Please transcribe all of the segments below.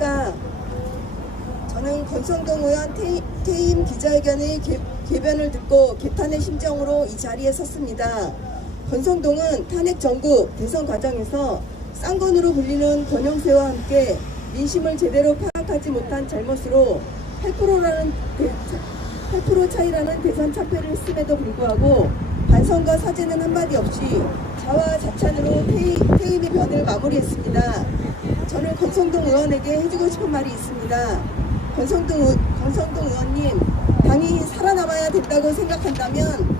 안녕하십니까. 저는 권성동 의원 퇴임 기자회견의 궤변을 듣고 개탄의 심정으로 이 자리에 섰습니다. 권성동은 탄핵 전국 대선 과정에서 쌍권으로 불리는 권영세와 함께 민심을 제대로 파악하지 못한 잘못으로 8% 차이라는 대선 참패를 했음에도 불구하고 반성과 사죄는 한마디 없이 자화자찬으로 퇴임의 변을 마무리했습니다. 저는 권성동 의원에게 해주고 싶은 말이 있습니다. 권성동 의원님, 당이 살아남아야 된다고 생각한다면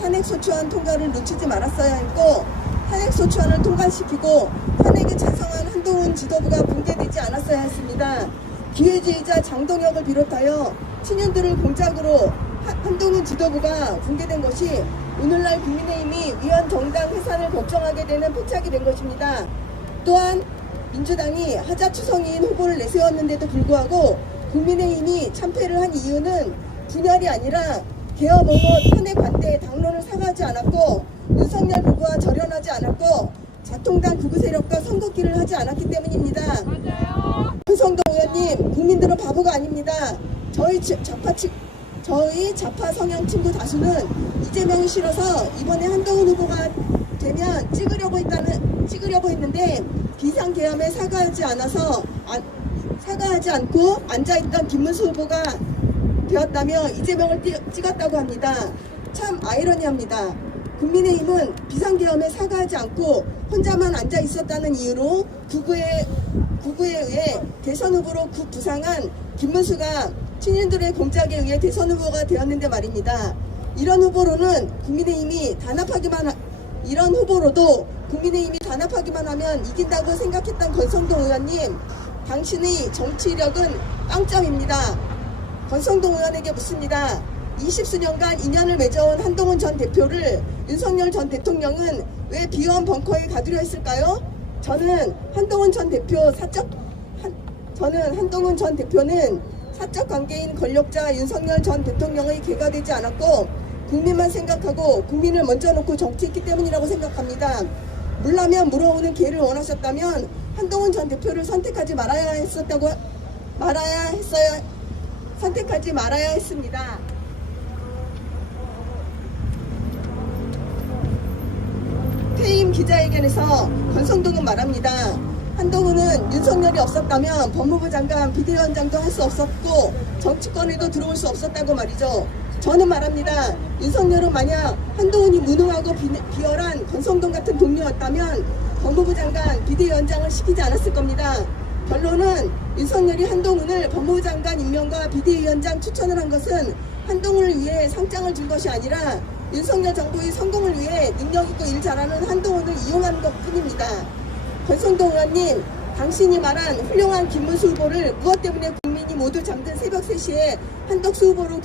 탄핵소추안 통과를 놓치지 말았어야 했고, 탄핵소추안을 통과시키고 탄핵에 찬성한 한동훈 지도부가 붕괴되지 않았어야 했습니다. 기회주의자 장동혁을 비롯하여 친윤들을 공작으로 한동훈 지도부가 붕괴된 것이 오늘날 국민의힘이 위헌 정당 해산을 걱정하게 되는 패착이 된 것입니다. 또한 민주당이 하자 추성인 후보를 내세웠는데도 불구하고 국민의힘이 참패를 한 이유는 분열이 아니라 개업 옹호 탄핵 반대 당론을 사과하지 않았고, 윤석열 부부와 절연하지 않았고, 자통당 극우 세력과 선긋기를 하지 않았기 때문입니다. 맞아요. 권성동 의원님, 국민들은 바보가 아닙니다. 저희 좌파 성향 친구 다수는 이재명이 싫어서 이번에 한동훈 후보가 되면 찍으려고 했는데 비상계엄에 사과하지 않고 앉아있던 김문수 후보가 되었다며 이재명을 찍었다고 합니다. 참 아이러니합니다. 국민의힘은 비상계엄에 사과하지 않고 혼자만 앉아 있었다는 이유로 구구에 의해 대선 후보로 부상한 김문수가 친윤들의 공작에 의해 대선 후보가 되었는데 말입니다. 이런 후보로도 국민의힘이 단합하기만 하면 이긴다고 생각했던 권성동 의원님, 당신의 정치력은 빵점입니다. 권성동 의원에게 묻습니다. 20수년간 인연을 맺어온 한동훈 전 대표를 윤석열 전 대통령은 왜 비원 벙커에 가두려 했을까요? 저는 한동훈 전 대표는 사적 관계인 권력자 윤석열 전 대통령의 개가 되지 않았고 국민만 생각하고 국민을 먼저 놓고 정치했기 때문이라고 생각합니다. 물라면 물어오는 개를 원하셨다면 한동훈 전 대표를 선택하지 말아야 했습니다. 퇴임 기자회견에서 권성동은 말합니다. 한동훈은 윤석열이 없었다면 법무부 장관 비대위원장도 할 수 없었고 정치권에도 들어올 수 없었다고 말이죠. 저는 말합니다. 윤석열은 만약 한동훈이 무능하고 비열한 권성동 같은 동료였다면 법무부 장관 비대위원장을 시키지 않았을 겁니다. 결론은 윤석열이 한동훈을 법무부 장관 임명과 비대위원장 추천을 한 것은 한동훈을 위해 상장을 준 것이 아니라 윤석열 정부의 성공을 위해 능력있고 일 잘하는 한동훈을 이용한 것뿐입니다. 권성동 의원님, 당신이 말한 훌륭한 김문수 후보를 무엇 때문에 국민이 모두 잠든 새벽 3시에 한덕수 후보로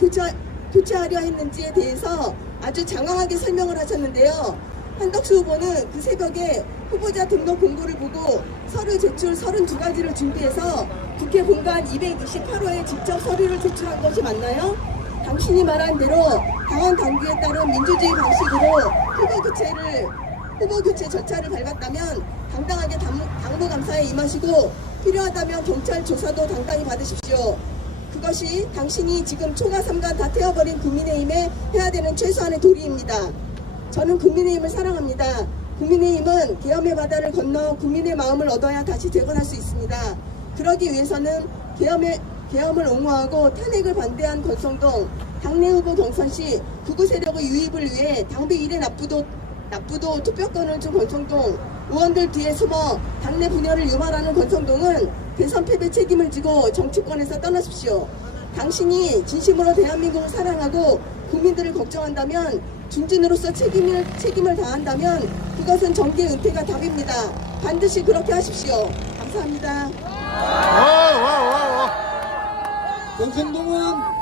교체하려 했는지에 대해서 아주 장황하게 설명을 하셨는데요. 한덕수 후보는 그 새벽에 후보자 등록 공고를 보고 서류 제출 32가지를 준비해서 국회 본관 228호에 직접 서류를 제출한 것이 맞나요? 당신이 말한 대로 당원 당규에 따른 민주주의 방식으로 후보 교체 절차를 밟았다면 당당하게 당무감사에 임하시고 필요하다면 경찰 조사도 당당히 받으십시오. 그것이 당신이 지금 초과 3관 다 태워버린 국민의힘에 해야 되는 최소한의 도리입니다. 저는 국민의힘을 사랑합니다. 국민의힘은 계엄의 바다를 건너 국민의 마음을 얻어야 다시 재건할 수 있습니다. 그러기 위해서는 계엄을 옹호하고 탄핵을 반대한 권성동, 당내 후보 경선 시 극우 세력의 유입을 위해 당비 1의 납부도 투표권을 준 권성동, 의원들 뒤에 숨어 당내 분열을 유발하는 권성동은 대선 패배 책임을 지고 정치권에서 떠나십시오. 당신이 진심으로 대한민국을 사랑하고 국민들을 걱정한다면, 중진으로서 책임을 다한다면 그것은 정계 은퇴가 답입니다. 반드시 그렇게 하십시오. 감사합니다. 권성동은